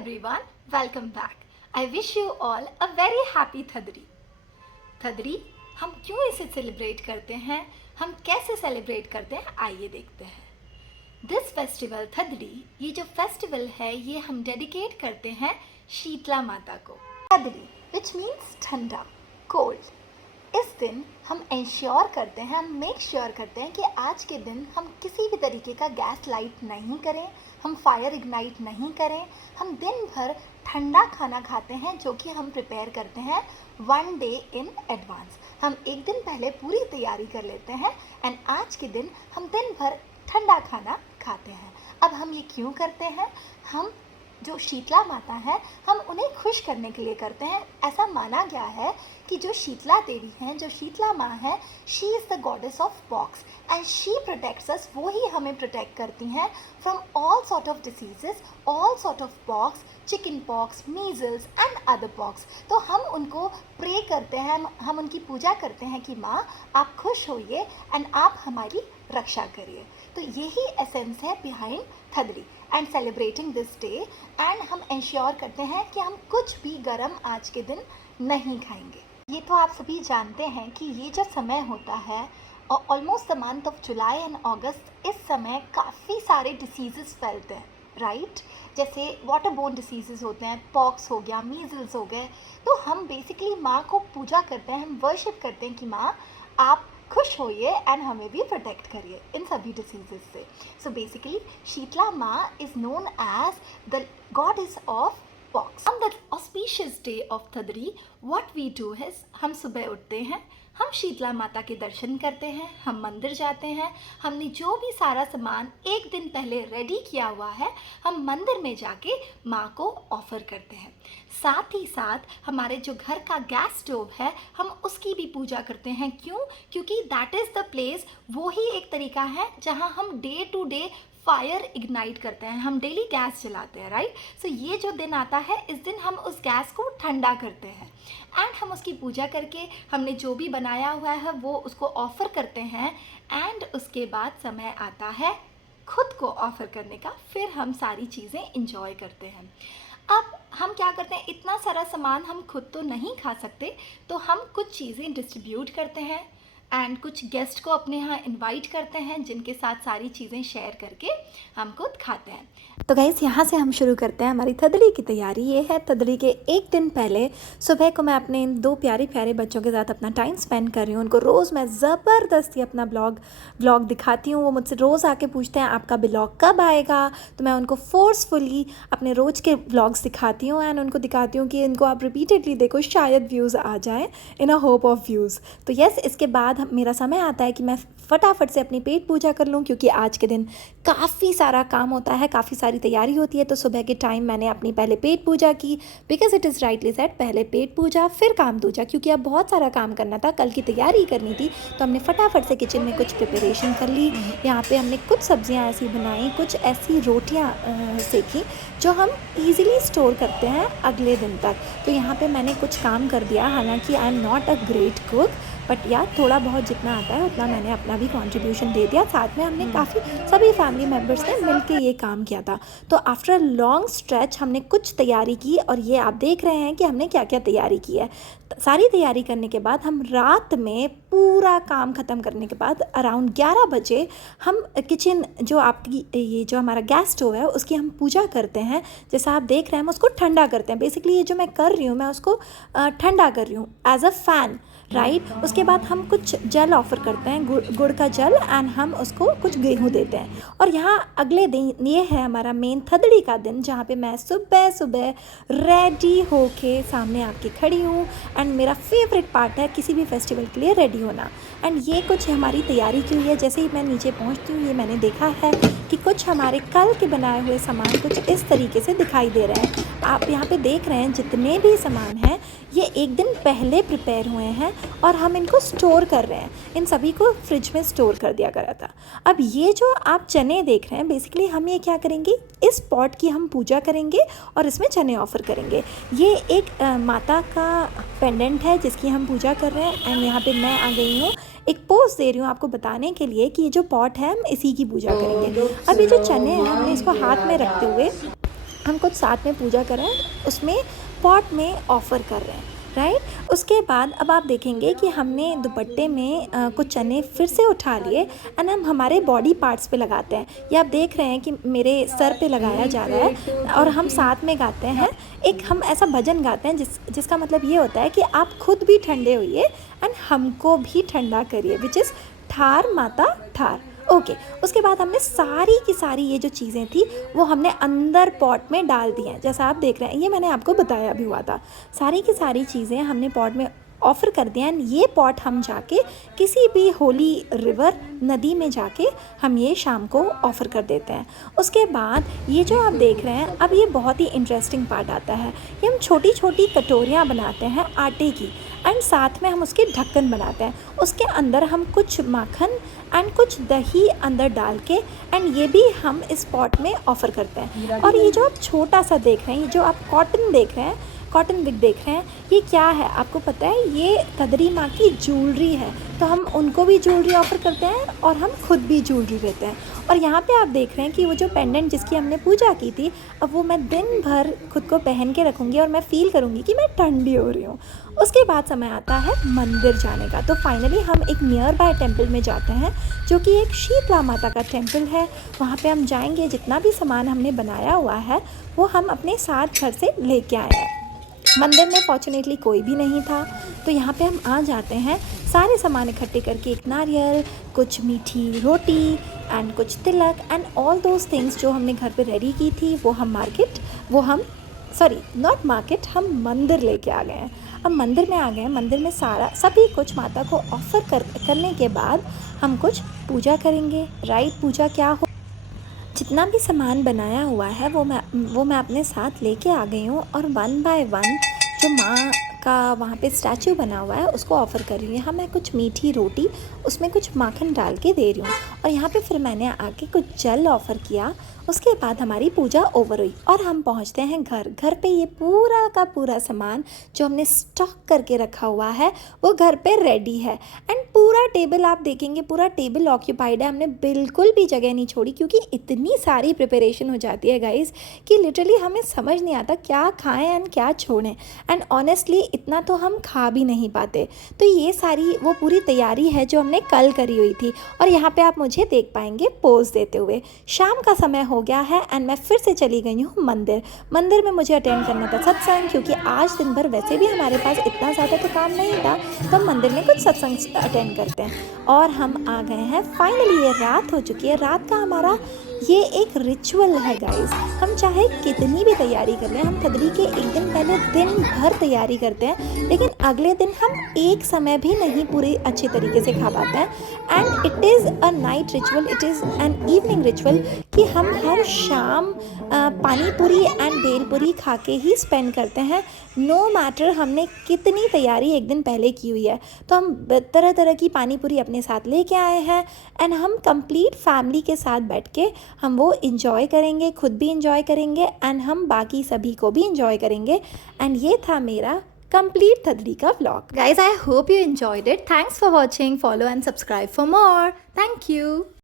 everyone, welcome back. I wish you all a very happy Thadri. Thadri हम क्यों इसे celebrate करते हैं, हम कैसे सेलिब्रेट करते हैं, आइए देखते हैं। दिस फेस्टिवल थदरी, ये जो फेस्टिवल है ये हम डेडिकेट करते हैं शीतला माता को। थदरी विच मीन्स ठंडा, कोल्ड। इस दिन हम इंश्योर करते हैं, हम मेक श्योर करते हैं कि आज के दिन हम किसी भी तरीके का गैस लाइट नहीं करें, हम फायर इग्नाइट नहीं करें, हम दिन भर ठंडा खाना खाते हैं जो कि हम प्रिपेयर करते हैं 1 डे इन एडवांस। हम एक दिन पहले पूरी तैयारी कर लेते हैं एंड आज के दिन हम दिन भर ठंडा खाना खाते हैं। अब हम ये क्यों करते हैं? हम जो शीतला माता है हम उन्हें खुश करने के लिए करते हैं। ऐसा माना गया है कि जो शीतला देवी हैं, जो शीतला माँ है, she is the goddess of pox and she protects us. वो ही हमें प्रोटेक्ट करती हैं from all sort of diseases, all sort of pox, chicken pox, measles and other pox. तो हम उनको प्रे करते हैं, हम उनकी पूजा करते हैं कि माँ आप खुश होइए एंड आप हमारी रक्षा करिए। तो यही एसेंस है behind Thadri and celebrating this day. And हम इंश्योर करते हैं कि हम कुछ भी गर्म आज के दिन नहीं खाएंगे। ये तो आप सभी जानते हैं कि ये जो समय होता है और almost the month of July and August, इस समय काफ़ी सारे डिसीज़ेस फैलते हैं, राइट? जैसे वाटर बोर्न डिसीज़ेस होते हैं, पॉक्स हो गया, मीजल्स हो गए। तो हम बेसिकली माँ को पूजा करते हैं, हम वर्शिप करते हैं कि माँ आप खुश होइए एंड हमें भी प्रोटेक्ट करिए इन सभी डिसीजेस से। सो basically Sheetala maa is known as the goddess of pox. On the auspicious day of Thadri what we do है, हम सुबह उठते हैं, हम शीतला माता के दर्शन करते हैं, हम मंदिर जाते हैं, हमने जो भी सारा सामान एक दिन पहले रेडी किया हुआ है हम मंदिर में जाके माँ को ऑफ़र करते हैं। साथ ही साथ हमारे जो घर का गैस स्टोव है हम उसकी भी पूजा करते हैं। क्यों? क्योंकि दैट इज़ द प्लेस, वो ही एक तरीका है जहाँ हम day to day fire ignite करते हैं, हम डेली गैस जलाते हैं, राइट? सो ये जो दिन आता है इस दिन हम उस गैस को ठंडा करते हैं एंड हम उसकी पूजा करके हमने जो भी बनाया हुआ है वो उसको ऑफ़र करते हैं एंड उसके बाद समय आता है खुद को ऑफ़र करने का, फिर हम सारी चीज़ें इंजॉय करते हैं। अब हम क्या करते हैं, इतना सारा सामान हम खुद तो नहीं खा सकते, तो हम कुछ चीज़ें डिस्ट्रीब्यूट करते हैं एंड कुछ गेस्ट को अपने यहाँ इनवाइट करते हैं जिनके साथ सारी चीज़ें शेयर करके हम खुद खाते हैं। तो गाइस यहाँ से हम शुरू करते हैं हमारी थदरी की तैयारी। ये है थदरी के एक दिन पहले सुबह को मैं अपने इन 2 प्यारे प्यारे बच्चों के साथ अपना टाइम स्पेंड कर रही हूँ। उनको रोज़ मैं ज़बरदस्ती अपना ब्लॉग दिखाती हूँ। वो मुझसे रोज़ आके पूछते हैं आपका ब्लॉग कब आएगा, तो मैं उनको फोर्सफुली अपने रोज़ के ब्लॉग्स दिखाती हूँ एंड उनको दिखाती हूँ कि इनको आप रिपीटेडली देखो, शायद व्यूज़ आ जाएँ, इन अ होप ऑफ व्यूज़। तो यस, इसके बाद मेरा समय आता है कि मैं फटाफट से अपनी पेट पूजा कर लूँ क्योंकि आज के दिन काफ़ी सारा काम होता है, काफ़ी सारी तैयारी होती है। तो सुबह के टाइम मैंने अपनी पहले पेट पूजा की, because it is rightly said, पहले पेट पूजा फिर काम दूजा, क्योंकि अब बहुत सारा काम करना था, कल की तैयारी करनी थी। तो हमने फटाफट से किचन में कुछ प्रिपरेशन कर ली। यहाँ पे हमने कुछ सब्जियाँ ऐसी बनाई, कुछ ऐसी रोटियाँ सेकी जो हम ईज़िली स्टोर करते हैं अगले दिन तक। तो यहाँ पे मैंने कुछ काम कर दिया, हालांकि I am not a great cook, but या थोड़ा बहुत जितना आता है उतना मैंने अपना भी कंट्रीब्यूशन दे दिया। साथ में हमने काफ़ी सभी फैमिली मेम्बर्स ने मिलके ये काम किया था। तो आफ्टर अ लॉन्ग स्ट्रेच हमने कुछ तैयारी की और ये आप देख रहे हैं कि हमने क्या क्या तैयारी की है। सारी तैयारी करने के बाद हम रात में पूरा काम ख़त्म करने के बाद अराउंड 11 बजे हम किचन, जो आपकी ये जो हमारा गैस स्टोव है उसकी हम पूजा करते हैं। जैसा आप देख रहे हैं हम उसको ठंडा करते हैं। बेसिकली ये जो मैं कर रही हूँ मैं उसको ठंडा कर रही हूँ एज अ फ़ैन, राइट? उसके बाद हम कुछ जल ऑफ़र करते हैं, गुड़ का जल, एंड हम उसको कुछ गेहूँ देते हैं। और यहाँ अगले दिन ये है हमारा मेन थदड़ी का दिन, जहाँ पे मैं सुबह सुबह रेडी होके सामने आपके खड़ी हूँ एंड मेरा फेवरेट पार्ट है किसी भी फेस्टिवल के लिए रेडी होना। एंड ये कुछ हमारी तैयारी के लिए, जैसे ही मैं नीचे पहुँचती हूँ ये मैंने देखा है कि कुछ हमारे कल के बनाए हुए सामान कुछ इस तरीके से दिखाई दे रहे हैं। आप यहाँ पे देख रहे हैं जितने भी सामान हैं ये एक दिन पहले प्रिपेयर हुए हैं और हम इनको स्टोर कर रहे हैं। इन सभी को फ्रिज में स्टोर कर दिया गया था। अब ये जो आप चने देख रहे हैं, बेसिकली हम ये क्या करेंगे, इस पॉट की हम पूजा करेंगे और इसमें चने ऑफ़र करेंगे। ये एक माता का पेंडेंट है जिसकी हम पूजा कर रहे हैं एंड यहाँ पे मैं आ गई हूँ, एक पोज दे रही हूँ आपको बताने के लिए कि ये जो पॉट है हम इसी की पूजा करेंगे। अब ये जो चने हैं हमने इसको हाथ में रखते हुए हम कुछ साथ में पूजा कर रहे हैं, उसमें पॉट में ऑफ़र कर रहे हैं, राइट। उसके बाद अब आप देखेंगे कि हमने दुपट्टे में कुछ चने फिर से उठा लिए एंड हम हमारे बॉडी पार्ट्स पे लगाते हैं। ये आप देख रहे हैं कि मेरे सर पे लगाया जा रहा है और हम साथ में गाते हैं। एक हम ऐसा भजन गाते हैं जिसका मतलब ये होता है कि आप खुद भी ठंडे होइए एंड हमको भी ठंडा करिए, विच इज़ ठार माता ठार। ओके, उसके बाद हमने सारी की सारी ये जो चीज़ें थी वो हमने अंदर पॉट में डाल दी हैं, जैसा आप देख रहे हैं। ये मैंने आपको बताया भी हुआ था। सारी की सारी चीज़ें हमने पॉट में ऑफ़र कर दिया एंड ये पॉट हम जाके किसी भी होली रिवर नदी में जाके हम ये शाम को ऑफ़र कर देते हैं। उसके बाद ये जो आप देख रहे हैं, अब ये बहुत ही इंटरेस्टिंग पार्ट आता है। ये हम छोटी छोटी कटोरियाँ बनाते हैं आटे की एंड साथ में हम उसके ढक्कन बनाते हैं। उसके अंदर हम कुछ माखन एंड कुछ दही अंदर डाल के एंड ये भी हम इस पॉट में ऑफ़र करते हैं। और ये जो आप छोटा सा देख रहे हैं, ये जो आप कॉटन देख रहे हैं, कॉटन विग देख रहे हैं, ये क्या है आपको पता है? ये कदरी माँ की ज्वेलरी है। तो हम उनको भी ज्वेलरी ऑफ़र करते हैं और हम खुद भी ज्वेलरी देते हैं। और यहाँ पे आप देख रहे हैं कि वो जो पेंडेंट जिसकी हमने पूजा की थी, अब वो मैं दिन भर खुद को पहन के रखूँगी और मैं फ़ील करूँगी कि मैं ठंडी हो रही हूँ। उसके बाद समय आता है मंदिर जाने का। तो फाइनली हम एक नियर बाय टेम्पल में जाते हैं जो कि एक शीतला माता का टेम्पल है। वहाँ पे हम जाएंगे, जितना भी सामान हमने बनाया हुआ है वो हम अपने साथ घर से लेके आए हैं। मंदिर में फॉर्चुनेटली कोई भी नहीं था, तो यहाँ पे हम आ जाते हैं सारे सामान इकट्ठे करके, एक नारियल, कुछ मीठी रोटी एंड कुछ तिलक एंड ऑल दोज थिंग्स जो हमने घर पे रेडी की थी वो हम हम मंदिर लेके आ गए हैं। अब मंदिर में आ गए हैं, मंदिर में सभी कुछ माता को ऑफ़र करने के बाद हम कुछ पूजा करेंगे, राइट। पूजा क्या हो, जितना भी सामान बनाया हुआ है वो मैं अपने साथ लेके आ गई हूँ और 1 बाय 1 जो माँ का वहाँ पे स्टैचू बना हुआ है उसको ऑफ़र कर रही हूँ। यहाँ मैं कुछ मीठी रोटी उसमें कुछ माखन डाल के दे रही हूँ और यहाँ पे फिर मैंने आके कुछ जल ऑफ़र किया। उसके बाद हमारी पूजा ओवर हुई और हम पहुँचते हैं घर पे ये पूरा का पूरा सामान जो हमने स्टॉक करके रखा हुआ है वो घर पे रेडी है एंड पूरा टेबल आप देखेंगे, पूरा टेबल ऑक्यूपाइड है। हमने बिल्कुल भी जगह नहीं छोड़ी क्योंकि इतनी सारी प्रिपरेशन हो जाती है गाइस कि लिटरली हमें समझ नहीं आता क्या खाएं एंड क्या छोड़ें एंड ऑनेस्टली इतना तो हम खा भी नहीं पाते। तो ये सारी वो पूरी तैयारी है जो हमने कल करी हुई थी और यहाँ पे आप मुझे देख पाएंगे पोज देते हुए। शाम का समय हो गया है एंड मैं फिर से चली गई हूँ मंदिर में मुझे अटेंड करना था सत्संग, क्योंकि आज दिन भर वैसे भी हमारे पास इतना ज़्यादा तो काम नहीं था, तो हम मंदिर में कुछ सत्संग अटेंड करते हैं। और हम आ गए हैं फाइनली, ये रात हो चुकी है। रात का हमारा ये एक रिचुअल है गाइस। हम चाहे कितनी भी तैयारी कर लें, हम थदरी के एक दिन पहले दिन भर तैयारी करते हैं, लेकिन अगले दिन हम एक समय भी नहीं पूरी अच्छी तरीके से खा पाते हैं। And it is a night ritual, it is an evening ritual कि हम हर शाम पानी पूरी एंड भेलपूरी खा के ही स्पेंड करते हैं, नो मैटर हमने कितनी तैयारी एक दिन पहले की हुई है। तो हम तरह तरह की पानी पूरी अपने साथ लेके आए हैं एंड हम कंप्लीट फैमिली के साथ बैठ के हम वो इंजॉय करेंगे, खुद भी इंजॉय करेंगे एंड हम बाकी सभी को भी इंजॉय करेंगे। एंड ये था मेरा कंप्लीट थदरी का vlog. Guys, I hope you enjoyed it. Thanks for watching. Follow and subscribe for more. Thank you.